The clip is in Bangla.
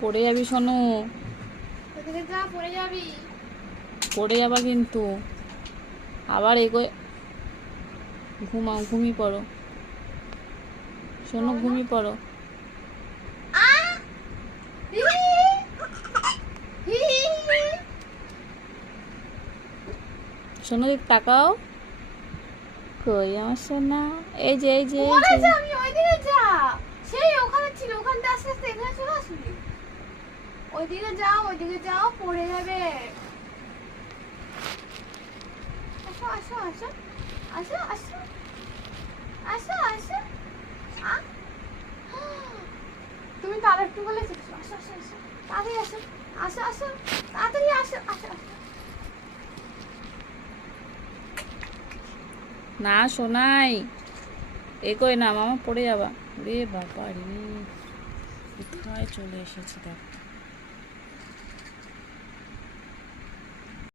পড়ে যাবি শোনো, ওদিকে যা, পড়ে যাবি। পড়ে যাবা কিন্তু। আবার এগোয়, ঘুমাও, ঘুমিয়ে পড়ো শোনো, ঘুমিয়ে পড়ো। হি হি হি। শোনো, দিক তাকাও। কই আমার সোনা? এই যে, এই যে, এই ওরে যে। যা, আমি ওইদিকে যা। সেই ওখানে ছিল, ওখান থেকে আস্তে আস্তে এখানে চলে আসবি। ওইদিকে যাও, ওইদিকে যাও, পড়ে যাবে। আসো আসো আসো আসো আসো আসো আসো। আ? তুমি তার একটু বলে আসো আসো আসো, তাড়াতাড়ি আসো, আসো আসো, তাড়াতাড়ি আসো আসো আসো। না শোনাই, এগোয় না মামা, পড়ে যাবা। রে বাবা রে, কোথায় চলে এসেছি দেখ।